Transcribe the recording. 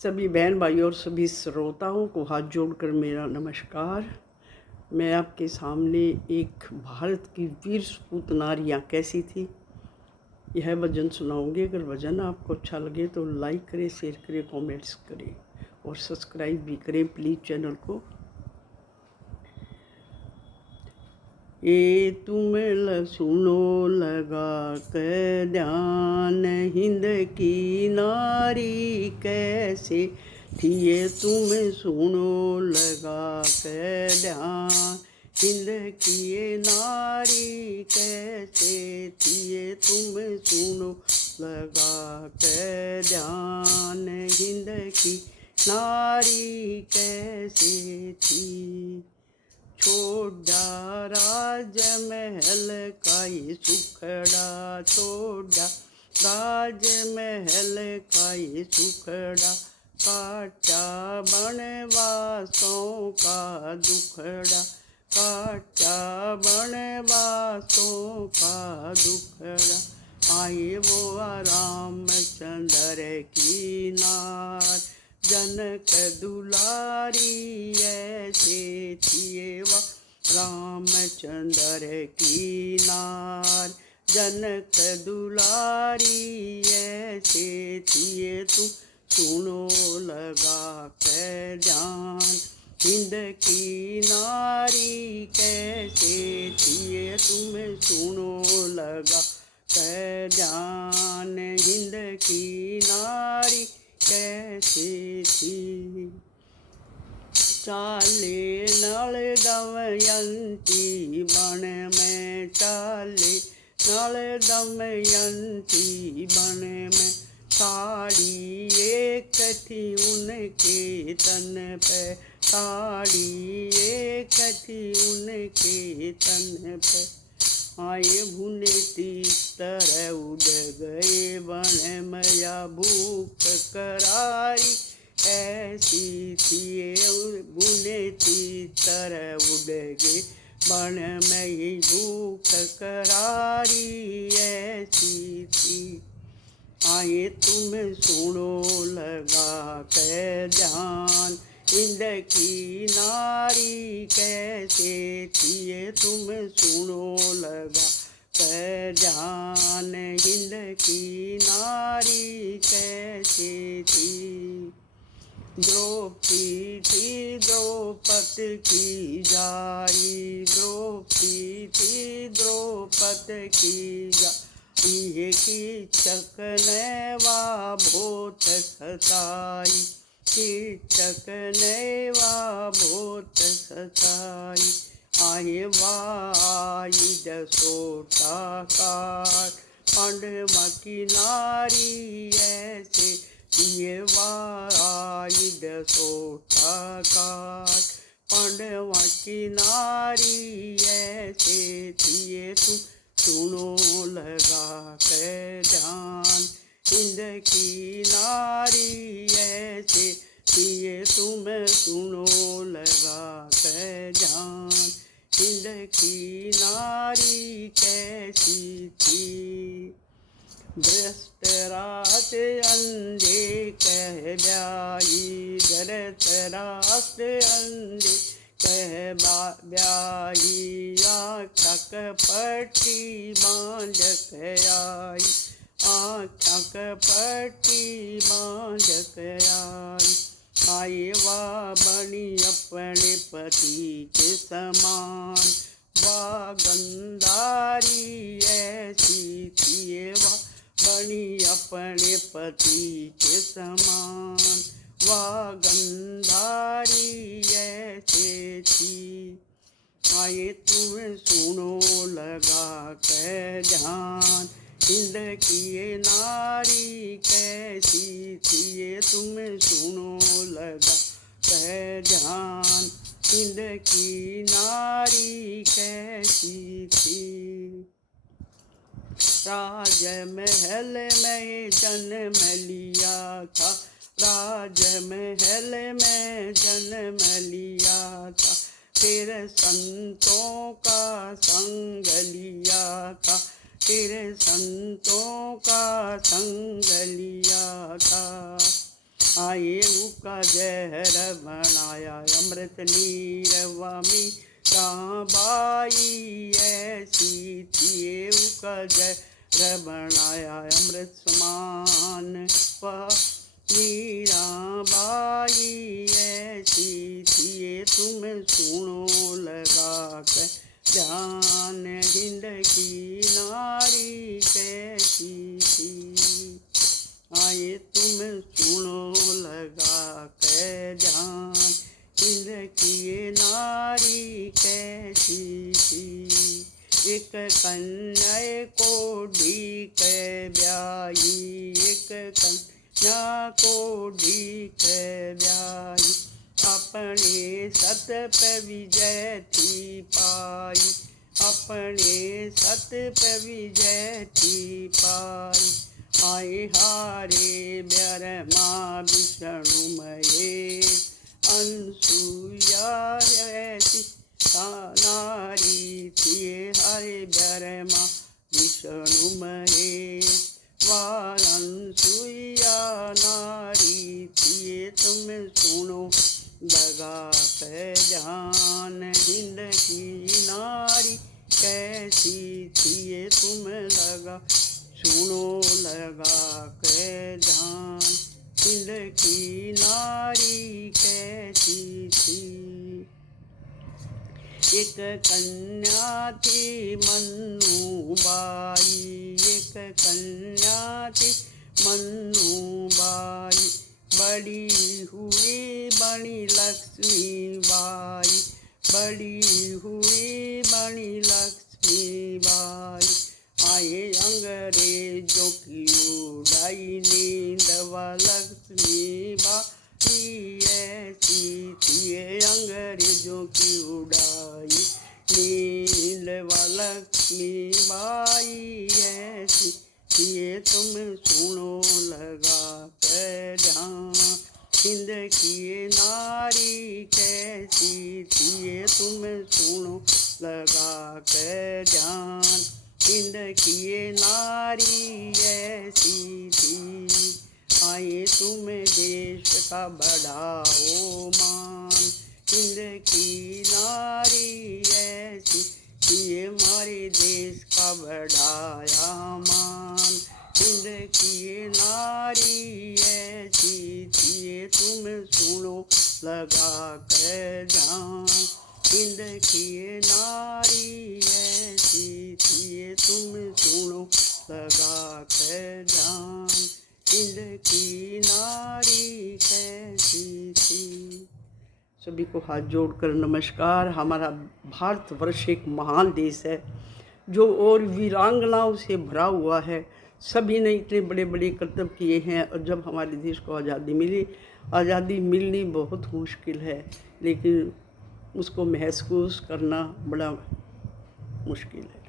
सभी बहन भाइयों और सभी श्रोताओं को हाथ जोड़कर मेरा नमस्कार। मैं आपके सामने एक भारत की वीर सपूत नारियाँ कैसी थी यह भजन सुनाऊंगी। अगर भजन आपको अच्छा लगे तो लाइक करें, शेयर करें, कमेंट्स करें और सब्सक्राइब भी करें प्लीज़ चैनल को। ये तुम सुनो लगा के ध्यान, हिंद की नारी कैसे थी। ये तुम सुनो लगा के ध्यान, हिंद की ये नारी कैसे थी। ये तुम सुनो लगा के ध्यान, हिंद की नारी कैसे थी। छोड़ा राज महल का ये सुखड़ा, छोड़ा राज महल का ये सुखड़ा, काटा बनवासों का दुखड़ा, काटा बनवासों का दुखड़ा। आए वो रामचंद्र की नार, जनक दुलारी ऐसे थी। वा रामचंद्र की नार, जनक दुलारी ऐसे थी। तुम सुनो लगा के ध्यान, हिंद की नारी कैसे थी। तुम सुनो लगा के ध्यान, हिंद की नारी कैसे थी। चाले नल दमयंती बन में, चाले नल दमयंती बन में, साड़ी एक थी उनके तन पे, साड़ी एक थी उनके तन पे। आए भुने तीतर उड़ गए बन मया, भूख करारी ऐसी थी। भुने तीतर उड़ गए बन में, भूख करारी ऐसी थी। आए तुम सुनो लगा के ध्यान, हिंद की नारी कैसे थी। तुम सुनो लगा के ध्यान, हिंद की नारी कैसे थी। द्रौपदी थी द्रौपद की जाई, द्रौपदी थी द्रौपद की जाई, की चकनेवा बहुत सताई, की चकनेवा बहुत सताई। आए वाई दसोटा काट, पांडवा की नारी ऐसे ये वाई दसोटा काट, पांडवा की नारी ऐसे थी। तुम सुनो लगा के ध्यान, हिंद की नारी ऐसे थी। तुम सुनो लगा के ध्यान, हिंद की नारी कैसी थी। भ्रष्ट राज अंधे कह ब्याई, धरत राष्ट्र अंधे कह ब्याई, आँख पट्टी बांध के आई, आँख पट्टी बांध के आई। आए वा बनी अपने पति के समान, वा गंधारी ऐसी थी। वा बनी अपने पति के समान, वा गंधारी ऐसे थी। आए तुम सुनो लगा के ध्यान, हिंद की ये नारी कैसी थी। तुम सुनो लगा के ध्यान, हिंद की नारी कैसी थी। राजमहल में जन्म लिया था, राजमहल में जन्म लिया था, फिर संतों का संग लिया था, फिर संतों का संग लिया था। आए उसका जहर बनाया अमृत नीरवामी बाई ऐसी थी उसका जहर बनाया अमृत समान मीराबाई ऐसी थी तुम सुनो लगा कर ध्यान हिंद की नारी कैसी थी। आए तुम सुनो लगा कर ध्यान हिंद की नारी कैसी थी। एक कन्या को ढीक ब्याई एक कन्या को ढीक ब्याई अपने सत पे विजय थी पाई अपने सत पे विजय थी पाई। आए हारे ब्रह्मा विष्णुमये अनसुया ऐसी नारी थी। हरे ब्रह्मा विष्णुमये वारनसुया नारी थी। तुम सुनो लगा के ध्यान हिंद की नारी कैसी थी। तुम लगा सुनो लगा के ध्यान हिंद की नारी कैसी थी। एक कन्या थी मन्नूबाई एक कन्या थी मन्नूबाई बड़ी हुई बड़ी लक्ष्मी बाई बड़ी हुई बड़ी लक्ष्मी बाई। आए अंग्रेजों की उड़ाई नींद व लक्ष्मी बाई ऐसी थी। अंग्रेजों की उड़ाई नींद व लक्ष्मी बाई ऐसी थी। तुम सुनो लगा कर ध्यान हिंद की नारी कैसी थी। तुम सुनो लगा कर ध्यान हिंद की नारी ऐसी थी। आए तुम देश का बढ़ाओ मान हिंद की नारी ऐसी थी। हमारे देश का बढ़ाया मान हिंद की नारी ऐसी थी। तुम सुनो लगा कर ध्यान हिंद की नारी ऐसी थी। तुम सुनो लगा कर ध्यान हिंद की नारी कैसी थी। सभी को हाथ जोड़कर नमस्कार। हमारा भारतवर्ष एक महान देश है जो और वीरांगनाओं से भरा हुआ है। सभी ने इतने बड़े बड़े कर्तव्य किए हैं और जब हमारे देश को आज़ादी मिली, आज़ादी मिलनी बहुत मुश्किल है लेकिन उसको महसूस करना बड़ा मुश्किल है।